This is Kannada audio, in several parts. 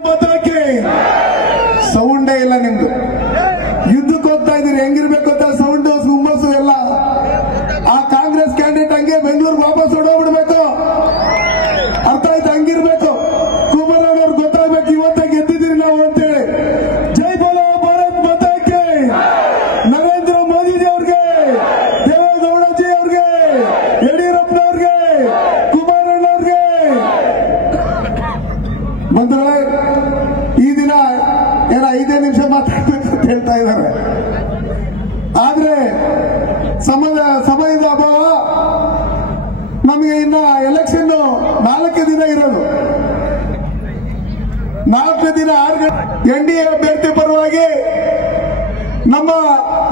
ಮತಕ್ಕೆ ಸೌಂಡೇ ಇಲ್ಲ ನಿಮ್ದು. ಯುದ್ಧಕ್ಕೆ ಹೋಗ್ತಾ ಇದ್ದೀರಿ, ಹೆಂಗಿರ್ಬೇಕು ಅಂತ ಸೌಂಡ್ ಹುಮ್ಮಸ್ಸು ಎಲ್ಲ. ಆ ಕಾಂಗ್ರೆಸ್ ಕ್ಯಾಂಡಿಡೇಟ್ ಹಂಗೆ ಬೆಂಗಳೂರಿಗೆ ವಾಪಸ್ ಹೊಡೋಗ್ಬಿಡ್ಬೇಕು. ಅರ್ಥ ಆಯ್ತು? ಹಂಗಿರ್ಬೇಕು. ಕುಮಾರಣ್ಣವ್ರು ಗೊತ್ತಾಗ್ಬೇಕು ಇವತ್ತೇ ಗೆದ್ದಿದ್ದೀರಿ ನಾವು ಅಂತೇಳಿ. ಜೈ ಬೋಲೋ ಭಾರತ್ ಮಾತಾಕ್ಕೆ, ನರೇಂದ್ರ ಮೋದಿಜಿ ಅವ್ರಿಗೆ, ದೇವೇಗೌಡಜಿ ಅವ್ರಿಗೆ, ಯಡಿಯೂರಪ್ಪನವ್ರಿಗೆ, ಕುಮಾರಣ್ಣವ್ರಿಗೆ. ಬಂಧುಗಳೇ, ಈ ದಿನ ಏನೋ 5 ನಿಮಿಷ ಮಾತಾಡ್ಬೇಕು ಅಂತ ಹೇಳ್ತಾ ಇದ್ದಾರೆ. ಆದ್ರೆ ಸಮಯದ ಅಭಾವ. ನಮಗೆ ಇನ್ನ ಎಲೆಕ್ಷನ್ 4 ದಿನ ಇರೋದು. 4 ದಿನ 6 ಗಂಟೆ ಎನ್ಡಿಎ ಅಭ್ಯರ್ಥಿ ಪರವಾಗಿ ನಮ್ಮ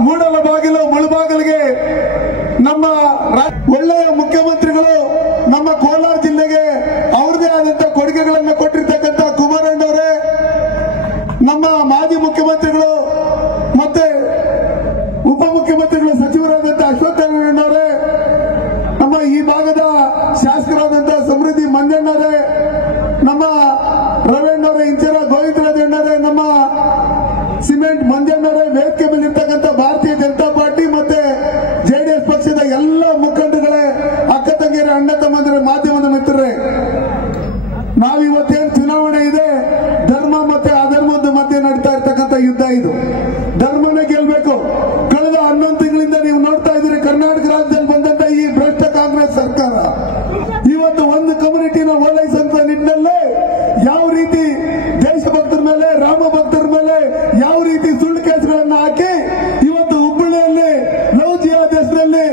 ಮುಳಬಾಗಿಲಿಗೆ ನಮ್ಮ ಒಳ್ಳೆಯ ಮುಖ್ಯಮಂತ್ರಿಗಳು ನಮ್ಮ ಕೋಲಾರ ಜಿಲ್ಲೆಗೆ ಅವ್ರದೇ ಆದಂತಹ ಕೊಡುಗೆಗಳನ್ನು ಕೊಟ್ಟಿರ್ತಕ್ಕಂಥ ಕುಮಾರಣ್ಣವರೇ, ನಮ್ಮ ಮಾಜಿ ಮುಖ್ಯಮಂತ್ರಿಗಳು ಮತ್ತೆ ಉಪಮುಖ್ಯಮಂತ್ರಿಗಳು ಸಚಿವರಾದಂತಹ ಅಶ್ವತ್ಥನಾರಾಯಣವರೇ, ನಮ್ಮ ಈ ಭಾಗದ ಶಾಸಕರಾದಂತಹ ಸಮೃದ್ಧಿ ಮಂಜಣ್ಣವರೇ, ನಮ್ಮ ರವಣ್ಣವರೇ, ಇಂಚರ ಗೋವಿಂದರಾಜಣ್ಣವರೇ, ನಮ್ಮ ಸಿಮೆಂಟ್ ಮಂಜಣ್ಣವರೇ, ವೇದಿಕೆ ಮೇಲೆ ಇರ್ತಕ್ಕಂಥ ಭಾರತೀಯ ಜನತಾ ಪಾರ್ಟಿ ಮತ್ತೆ ಜೆಡಿಎಸ್ ಪಕ್ಷದ ಎಲ್ಲ ಮುಖಂಡಗಳೇ, ಅಕ್ಕ ತಂಗಿಯರೇ, ಅಣ್ಣ ತಮ್ಮಂದಿರೇ, ಮಾಧ್ಯಮದ ಮಿತ್ರರೇ, ನಾವಿವತ್ತೇನು ಚುನಾವಣೆ ಇದೆ, ಧರ್ಮ ಮತ್ತೆ ಅಧರ್ಮದ ಮಧ್ಯೆ ನಡೀತಾ ಇರ್ತಕ್ಕಂಥ ಯುದ್ಧ ಇದು. ಧರ್ಮನೇ ಗೆಲ್ಬೇಕು. ಕಳೆದ 11 ತಿಂಗಳಿಂದ ನೀವು ನೋಡ್ತಾ ಇದ್ದೀರಿ, ಕರ್ನಾಟಕ ರಾಜ್ಯದಲ್ಲಿ ಬಂದಂತ ಈ ಭ್ರಷ್ಟ ಕಾಂಗ್ರೆಸ್ ಸರ್ಕಾರ ಇವತ್ತು ಒಂದು ಕಮ್ಯುನಿಟಿನ ಓಲೈಸಂತ ನಿಟ್ಟಿನಲ್ಲೇ ಯಾವ ರೀತಿ ದೇಶಭಕ್ತರ ಮೇಲೆ, ರಾಮ ಭಕ್ತರ ಮೇಲೆ ಯಾವ ರೀತಿ ಸುಳ್ಳು ಕೇಸುಗಳನ್ನು ಹಾಕಿ ಇವತ್ತು ಹುಬ್ಬಳ್ಳಿಯಲ್ಲಿ ಲವ್ ಜಿಹಾದ್ ಹೆಸರಲ್ಲಿ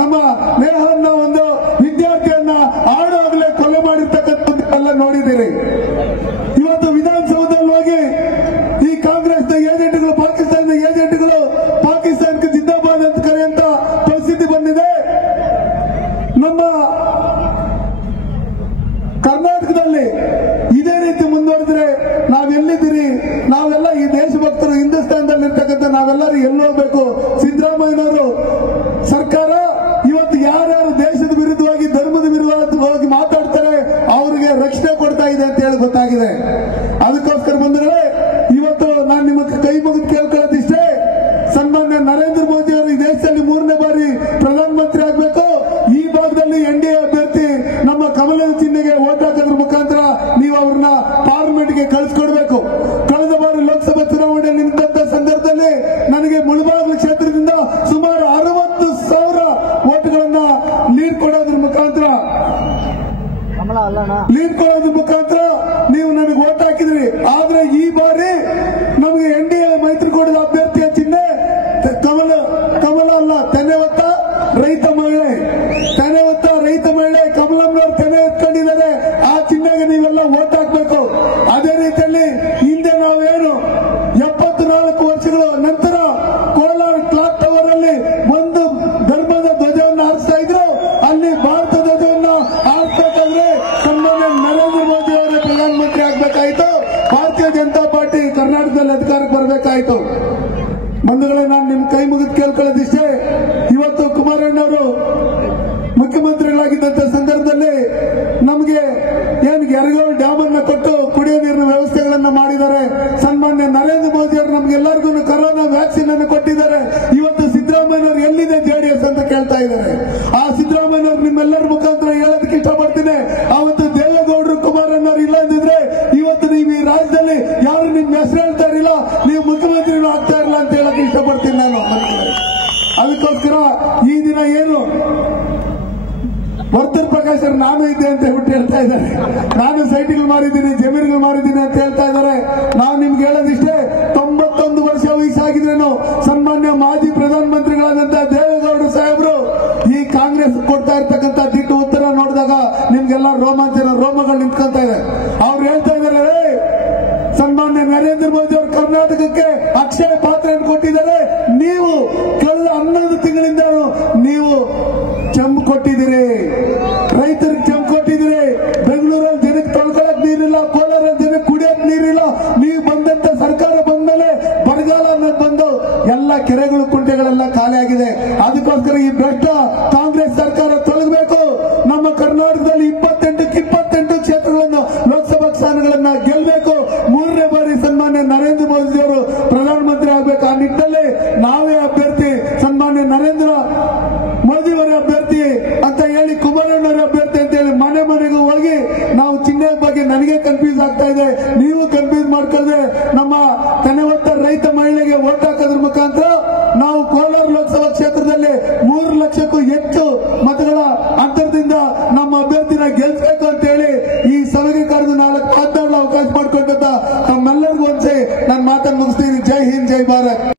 ನಮ್ಮ ನೇಹನ್ನ ಒಂದು ವಿದ್ಯಾರ್ಥಿಯನ್ನ ಆಡೋಗ್ಲೇ ಕೊಲೆ ಮಾಡಿರ್ತಕ್ಕಂಥ ನೋಡಿದ್ದೀರಿ. ಇವತ್ತು ವಿಧಾನಸೌಧದಲ್ಲಿ ಹೋಗಿ ಈ ಕಾಂಗ್ರೆಸ್ನ ಏಜೆಂಟ್ಗಳು, ಪಾಕಿಸ್ತಾನದ ಏಜೆಂಟ್ಗಳು ಪಾಕಿಸ್ತಾನಕ್ಕೆ ಜಿಂದಾಬಾದ್ ಅಂತ ಕರೆಯುವಂತ ಪರಿಸ್ಥಿತಿ ಬಂದಿದೆ. ನಮ್ಮ ಕರ್ನಾಟಕದಲ್ಲಿ ಇದೇ ರೀತಿ ಮುಂದುವರೆದ್ರೆ ನಾವೆಲ್ಲಿದ್ದೀರಿ? ನಾವೆಲ್ಲ ಈ ದೇಶಭಕ್ತರು ಹಿಂದೂಸ್ತಾನದಲ್ಲಿ ಇರ್ತಕ್ಕಂಥ ನಾವೆಲ್ಲರೂ ಎಲ್ಲಿ ಹೋಗ್ಬೇಕು? ಸಿದ್ದರಾಮಯ್ಯನವರು ಸರ್ಕಾರ ಇವತ್ತು ಯಾರ್ಯಾರು ದೇಶದ ವಿರುದ್ಧವಾಗಿ, ಧರ್ಮದ ವಿರುದ್ಧವಾಗಿ ಮಾತಾಡ್ತಾರೆ ಅವರಿಗೆ ರಕ್ಷಣೆ ಕೊಡ್ತಾ ಇದೆ ಅಂತ ಹೇಳಿ ಗೊತ್ತಾಗಿದೆ. ಅದಕ್ಕೋಸ್ಕರ ಬಂದರೆ ಇವತ್ತು ನಾನು ನಿಮಗೆ ಕೈ ಮುಗಿದು ಕೇಳ್ಕೊಳ್ಳೋದಿಷ್ಟೇ, ಸನ್ಮಾನ್ಯ ನರೇಂದ್ರ ಮೋದಿ ಅವರು ಈ ದೇಶದಲ್ಲಿ 3ನೇ ಬಾರಿ ಪ್ರಧಾನಮಂತ್ರಿ ಆಗಬೇಕು. ಈ ಭಾಗದಲ್ಲಿ ಎನ್ಡಿಎ ಅಭ್ಯರ್ಥಿ ನಮ್ಮ ಕಮಲದ ಚಿಹ್ನೆಗೆ ವೋಟ್ ಹಾಕೋದ್ರ ಮುಖಾಂತರ ನೀವು ಅವ್ರನ್ನ ಪಾರ್ಲಿಮೆಂಟ್ಗೆ ಕಳಿಸ್ಕೊಡ್ಬೇಕು. ಕಳೆದ ಬಾರಿ ಲೋಕಸಭಾ ಚುನಾವಣೆ ನಿಂತ ಸಂದರ್ಭದಲ್ಲಿ ನನಗೆ ಮುಳಬಾಗಿಲು ಕ್ಷೇತ್ರದಿಂದ ಸುಮಾರು 60,000 ವೋಟ್ಗಳನ್ನ ಲೀಡ್ ಕೊಡೋದ್ರ ಮುಖಾಂತರ ನೀವು ನನಗೆ ವೋಟ್ ಹಾಕಿದ್ರಿ. ಆದ್ರೆ ಈ ಬಾರಿ ನಮಗೆ ಎನ್ಡಿಎ ಮೈತ್ರಿಕೂಟದ ಅಭ್ಯರ್ಥಿಯ ಚಿಹ್ನೆ ಕಮಲ ಅಲ್ಲ, ತೆನೆ ಹೊತ್ತ ರೈತ ಮಹಿಳೆ, ಕಮಲಮ್ಮನವರು ತೆನೆ ಎತ್ಕೊಂಡಿದ್ದಾರೆ. ಆ ಚಿಹ್ನೆಗೆ ನೀವೆಲ್ಲ ವೋಟ್ ಹಾಕಬೇಕು. ಅದೇ ರೀತಿಯಲ್ಲಿ ಹಿಂದೆ ನಾವೇನು 74 ವರ್ಷಗಳ ನಂತರ ಕೋಲಾರ ಕ್ಲಾಕ್ ಟವರ್ ಅಲ್ಲಿ ಒಂದು ಧರ್ಮದ ಧ್ವಜವನ್ನು ಹಾರಿಸ್ತಾ ಇದ್ರು, ಅಲ್ಲಿ ಭಾರತ ಧ್ವಜವನ್ನು ಹಾರಿಸಬೇಕಾದ್ರೆ ಸನ್ಮಾನ್ಯ ನರೇಂದ್ರ ಮೋದಿ ಅವರೇ ಪ್ರಧಾನಮಂತ್ರಿ ಆಗಬೇಕಾಯಿತು. ಭಾರತೀಯ ಜನತಾ ಪಾರ್ಟಿ ಕರ್ನಾಟಕದಲ್ಲಿ ಅಧಿಕಾರಕ್ಕೆ ಬರಬೇಕಾಯಿತು. ಬಂಧುಗಳೇ, ನಾನು ನಿಮ್ ಕೈ ಮುಗಿದು ಕೇಳ್ಕೊಳ್ಳೋದಿಷ್ಟೇ, ಇವತ್ತು ಕುಮಾರಣ್ಣವರು ಮುಖ್ಯಮಂತ್ರಿಗಳಾಗಿದ್ದಂತ ಸಂದರ್ಭದಲ್ಲಿ ನಮಗೆ ಏನು ಯರಗೋಳ್ ಡ್ಯಾಮ್ ಅನ್ನು ಕೊಟ್ಟು ಕುಡಿಯುವ ನೀರಿನ ವ್ಯವಸ್ಥೆಗಳನ್ನು ಮಾಡಿದ್ದಾರೆ. ಸನ್ಮಾನ್ಯ ನರೇಂದ್ರ ಮೋದಿ ಅವರು ನಮ್ಗೆಲ್ಲರಿಗೂ ಕೊರೋನಾ ವ್ಯಾಕ್ಸಿನ್ ಅನ್ನು ಕೊಟ್ಟಿದ್ದಾರೆ. ಇವತ್ತು ಸಿದ್ದರಾಮಯ್ಯನವರು ಎಲ್ಲಿದೆ ಜೆಡಿಎಸ್ ಅಂತ ಕೇಳ್ತಾ ಇದ್ದಾರೆ. ಆ ಸಿದ್ದರಾಮಯ್ಯನವರು ನಿಮ್ಮೆಲ್ಲರ ಮುಖಾಂತರ ಹೇಳೋದಕ್ಕೆ ಇಷ್ಟಪಡ್ತೀನಿ, ಅವತ್ತು ದೇವೇಗೌಡರು ಕುಮಾರಣ್ಣವರು ಇಲ್ಲ ಅಂದಿದ್ರೆ ಇವತ್ತು ನೀವು ಈ ರಾಜ್ಯದಲ್ಲಿ ಯಾರು ನಿಮ್ ಹೆಸರು ಹೇಳ್ತಾ ಇರಲಿಲ್ಲ, ನೀವು ಮುಖ್ಯಮಂತ್ರಿಗಳು ಆಗ್ತಾ ಇರಲಿಲ್ಲ ಅಂತ ಹೇಳಕ್ಕೆ ಇಷ್ಟಪಡ್ತೀನಿ ನಾನು. ಅದಕ್ಕೋಸ್ಕರ ಈ ದಿನ ಏನು ವರ್ತೂರ್ ಪ್ರಕಾಶ್ ನಾನು ಇದ್ದೆ ಅಂತ ಹೇಳ್ತಾ ಇದ್ದಾರೆ, ನಾನು ಸೈಟ್ಗಳು ಮಾರಿದ್ದೀನಿ, ಜಮೀನುಗಳು ಮಾರಿದ್ದೀನಿ ಅಂತ ಹೇಳ್ತಾ ಇದ್ದಾರೆ. ನಾವು ನಿಮ್ಗೆ ಹೇಳೋದಿಷ್ಟೇ, 91 ವರ್ಷ ವಯಸ್ಸಾಗಿದ್ರೇನು ಸನ್ಮಾನ್ಯ ಮಾಜಿ ಪ್ರಧಾನಮಂತ್ರಿಗಳಾದಂತಹ ದೇವೇಗೌಡರು ಸಾಹೇಬರು ಈ ಕಾಂಗ್ರೆಸ್ ಕೊಡ್ತಾ ಇರ್ತಕ್ಕಂಥ ದಿಟ್ಟು ಉತ್ತರ ನೋಡಿದಾಗ ನಿಮ್ಗೆಲ್ಲ ರೋಮಗಳು ನಿಂತ್ಕೊಂತ ಇದೆ. ಅವ್ರು ಹೇಳ್ತಾ ಇದ್ದಾರೆ, ಸನ್ಮಾನ್ಯ ನರೇಂದ್ರ ಮೋದಿ ಅವರು ಕರ್ನಾಟಕಕ್ಕೆ ಅಕ್ಷಯ ಪಾತ್ರೆಯನ್ನು ಕೊಟ್ಟಿದ್ದಾರೆ, ನೀವು ಕಳೆದ 11 ತಿಂಗಳಿಂದ ನೀವು ಚೆಂಬು ಕೊಟ್ಟಿದ್ದೀರಿ, ರೈತರಿಗೆ ಚೆಂಬು ಕೊಟ್ಟಿದ್ದೀರಿ. ಬೆಂಗಳೂರಲ್ಲಿ ಜನಕ್ಕೆ ತೊಳ್ಕೊಳಕ್ ನೀರಿಲ್ಲ, ಕೋಲಾರಲ್ಲಿ ಜನಕ್ಕೆ ಕುಡಿಯಕ್ ನೀರಿಲ್ಲ. ನೀವು ಬಂದಂತ ಸರ್ಕಾರ ಬಂದ್ಮೇಲೆ ಬರಗಾಲ ಅನ್ನೋದು ಬಂದು ಎಲ್ಲ ಕೆರೆಗಳು, ಕುಂಟೆಗಳೆಲ್ಲ ಖಾಲಿ ಆಗಿದೆ. ಅದಕ್ಕೋಸ್ಕರ ಈ ಭ್ರಷ್ಟ ಕಾಂಗ್ರೆಸ್ ಸರ್ಕಾರ ತೊಲಗಬೇಕು. ನಮ್ಮ ಕರ್ನಾಟಕದಲ್ಲಿ 28 ಕ್ಷೇತ್ರಗಳನ್ನು ಲೋಕಸಭಾ ಸ್ಥಾನಗಳನ್ನ ಗೆಲ್ಲಬೇಕು. ಗೆಲ್ಬೇಕು, 3ನೇ ಬಾರಿ ಸನ್ಮಾನ್ಯ ನರೇಂದ್ರ ಮೋದಿ ಅವರು ಪ್ರಧಾನಮಂತ್ರಿ ಆಗ್ಬೇಕು. ಆ ನಿಟ್ಟಿನಲ್ಲಿ ನಾವೇ ಅಭ್ಯರ್ಥಿ, ಸನ್ಮಾನ್ಯ ನರೇಂದ್ರ ಮೋದಿಯವರ ಅಭ್ಯರ್ಥಿ ಅಂತ ಹೇಳಿ, ಕುಮಾರಣ್ಣವರ ಅಭ್ಯರ್ಥಿ ಅಂತ ಹೇಳಿ ಮನೆ ಮನೆಗೂ ಹೋಗಿ ನಾವು ಚಿಹ್ನೆ ಬಗ್ಗೆ ನನಗೆ ಕನ್ಫ್ಯೂಸ್ ಆಗ್ತಾ ಇದೆ, ನೀವು ಕನ್ಫ್ಯೂಸ್ ಮಾಡ್ಕೊಳ್ಳದೆ ನಮ್ಮ ತೆನೆವತ್ತ ರೈತ ಮಹಿಳೆಗೆ ವೋಟ್ ಹಾಕೋದ್ರ ಮುಖಾಂತರ ನಾವು ಕೋಲಾರ ಲೋಕಸಭಾ ಕ್ಷೇತ್ರದಲ್ಲಿ 3 ಲಕ್ಷಕ್ಕೂ ಹೆಚ್ಚು ಮತಗಳ ಅಂತರದಿಂದ ನಮ್ಮ ಅಭ್ಯರ್ಥಿನ ಗೆಲ್ಸ್ಬೇಕು ಅಂತ ಹೇಳಿ ಈ ಸಭೆಗೆ ಕರೆದು 4 ಮಾತನಾಡಲು ಅವಕಾಶ ಮಾಡಿಕೊಂಡಂತ ತಮ್ಮೆಲ್ಲರಿಗೂ ಒಂದ್ಸರಿ ನಾನು ಮಾತನ್ನು ಮುಗಿಸ್ತೀನಿ. ಜೈ ಹಿಂದ್, ಜೈ ಭಾರತ್.